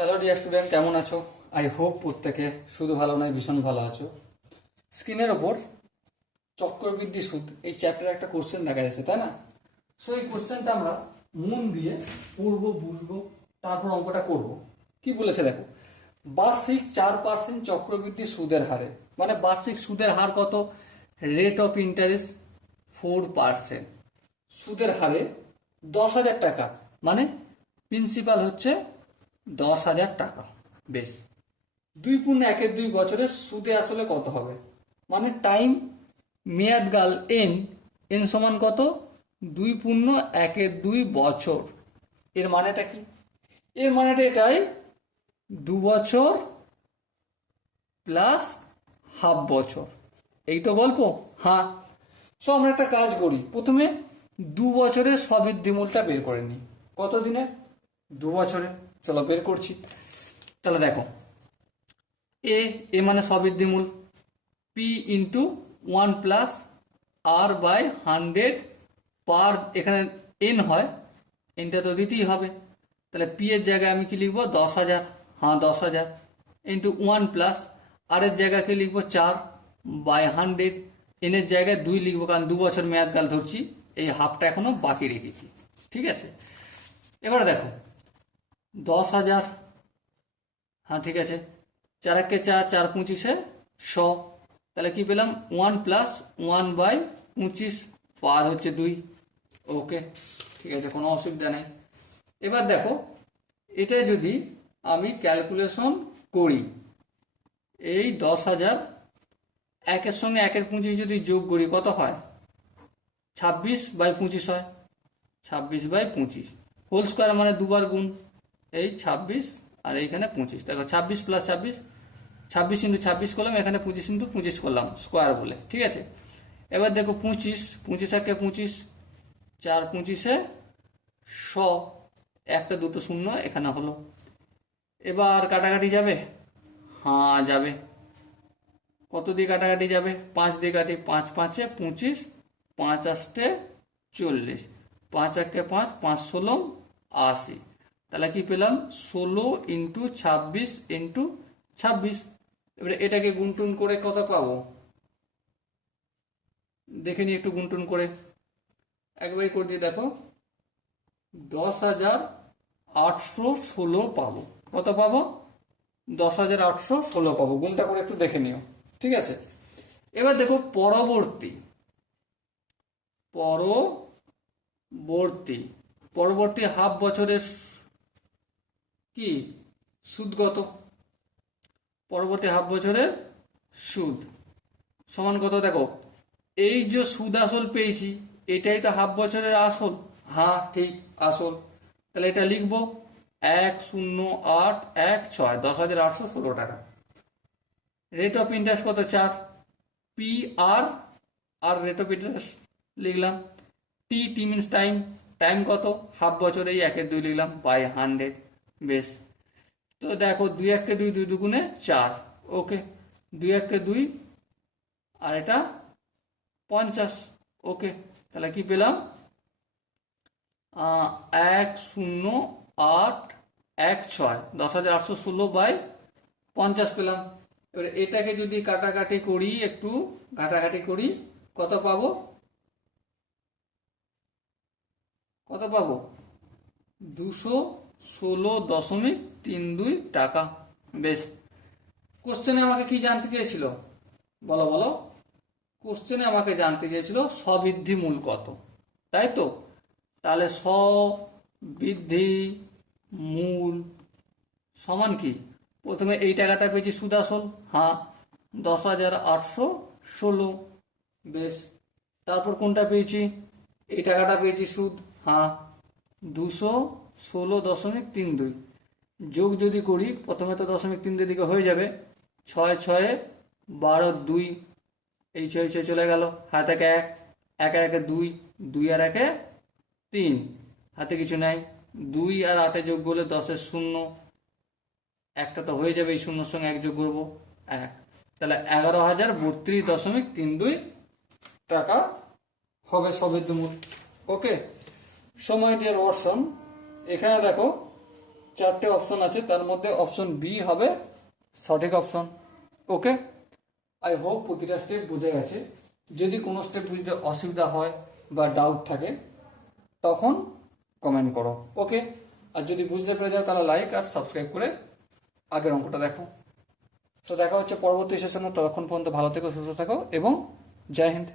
Hello dear student, কেমন আছো? I hope প্রত্যেকে শুধু ভালো নয়, ভীষণ ভালো আছো। স্ক্রিনের ওপর চক্রবৃদ্ধি সুদ এই চ্যাপ্টারে একটা কোশ্চেন দেখা যাচ্ছে, তাই না? সো এই কোশ্চেনটা আমরা মন দিয়ে পড়বো, বুঝবো, তারপর অঙ্কটা করব। কি বলেছে দেখো, বার্ষিক 4% চক্রবৃদ্ধি সুদের হারে, মানে বার্ষিক সুদের হার কত? Rate of interest 4%। সুদের হারে 10,000 টাকা, মানে প্রিন্সিপাল হচ্ছে 10,000 টাকা। বেশ, 2.1 বছরের সুদে আসলে কত হবে? মানে টাইম মেয়াদকাল এন, এন সমান কত? 2.1 বছর। এর মানেটা কি? এর মানেটা এটাই, 2 বছর প্লাস হাফ বছর। এই তো গল্প। হ্যাঁ, সো আমরা একটা কাজ করি, প্রথমে 2 বছরের সবৃদ্ধিমূলটা বের করে নিই। কত দিনের? 2 বছরে। চলো বের করছি। তাহলে দেখো, এ এ মানে সবৃদ্ধিমূল, পি ইন্টু 1+r/100 পার, এখানে এন হয়, এনটা তো দিতেই হবে। তাহলে পি এর জায়গায় আমি কি লিখবো? 10,000। হ্যাঁ, 10,000 ইন্টু 1+ আর এর জায়গায় কি লিখবো? 4/100। এন এর জায়গায় 2 লিখবো, কারণ 2 বছর মেয়াদকাল ধরছি, এই হাফটা এখনো বাকি রেখেছি। ঠিক আছে, এবারে দেখো 10,000। হ্যাঁ ঠিক আছে, 4 × 4, 4×25 100। তাহলে কি পেলাম? 1+1/25 পার হচ্ছে 2। ওকে, ঠিক আছে, কোনো অসুবিধা নেই। এবার দেখো, এটা যদি আমি ক্যালকুলেশন করি, এই 10,000 একের সঙ্গে 1/25 যদি যোগ করি কত হয়? 26/25 হয়। 26/25 হোল স্কোয়ার মানে দুবার গুণ, এই 26 আর এইখানে 25। দেখো 26 + 26, 26 × 26 করলাম, এখানে 25 × 25 করলাম স্কোয়ার বলে। ঠিক আছে, এবার দেখো 25, 25 একে 25, 4×25 100, একটা দুটো শূন্য এখানে হলো। এবার কাটাকাটি যাবে? হ্যাঁ যাবে। কত দিয়ে কাটাকাটি যাবে? 5 দিয়ে কাটি, 5×5 = 25, 5×8 = 40, 5×1 = 5, 5×16 = 80। তাহলে কি পেলাম? 16 × 26 × 26। এবারে এটাকে গুণটুন করে কত পাবো দেখে নি, একটু গুণটুন করে একবারই করে দিয়ে দেখো, 10,816 পাবো। কত পাবো? 10,816 পাবো। গুণটা করে একটু দেখে নিও। ঠিক আছে, এবার দেখো পরবর্তী পরবর্তী পরবর্তী হাফ বছরের কি সুদ কত? পরবর্তী হাফ বছরের সুদ সমান কত? দেখো, এই যে সুদ আসল পেয়েছি, এটাই তো হাফ বছরের আসল। হ্যাঁ ঠিক, আসল। তাহলে এটা লিখবো 10816, 10,816 টাকা। রেট অফ ইন্টারেস্ট কত? 4। পি আর আর রেট অফ ইন্টারেস্ট লিখলাম। টি মিনস টাইম, টাইম কত? হাফ বছর, এই 1/2 লিখলাম বাই 100। বেশ, তো দেখো 2×1 2, 2 দুগুণে 4। ওকে, 2×1 2 আর এটা 50। ওকে, তাহলে কি পেলাম? 10816, 10,816/50 পেলাম। এবারে এটাকে যদি কাটাকাটি করি, একটু কাটাকাটি করি, কত পাবো? কত পাবো? 216.32 টাকা। বেশ, কোশ্চেনে আমাকে কি জানতে চেয়েছিল? বলো বলো। কোশ্চেনে আমাকে জানতে চেয়েছিল সবৃদ্ধি মূল কত, তাই তো? তাহলে সবৃদ্ধি মূল সমান কি? প্রথমে এই টাকাটা পেয়েছি সুদ আসল, হ্যাঁ 10,816। বেশ, তারপর কোনটা পেয়েছি? এই টাকাটা পেয়েছি সুদ, হ্যাঁ 216.32। যোগ যদি করি, প্রথমে তো 0.32 দিকে হয়ে যাবে, 6 6 12 2, এই 6 6 চলে গেল, হাতে 1, 1 আর 1 2, 2 আর 1 3, হাতে কিছু নাই। 2 আর 8 যোগ করলে 10-এর 0, একটা তো হয়ে যাবে, এই শূন্যর সঙ্গে 1 যোগ করবো 1। তাহলে 11,032.32 টাকা হবে সবৃদ্ধি মূল। ওকে, সময় ডিয়ার ওয়াটসন, এখানে দেখো চারটে অপশন আছে, তার মধ্যে অপশন বি হবে সঠিক অপশন। ওকে, আই হোপ প্রতিটা স্টেপ বোঝা গেছে। যদি কোনো স্টেপ বুঝতে অসুবিধা হয় বা ডাউট থাকে তখন কমেন্ট করো। ওকে, আর যদি বুঝতে পেরে যাও তাহলে লাইক আর সাবস্ক্রাইব করে আগের অঙ্কটা দেখো। তো দেখা হচ্ছে পরবর্তী সেশনে, ততক্ষণ পর্যন্ত ভালো থেকো, সুস্থ থাকো এবং জয় হিন্দ।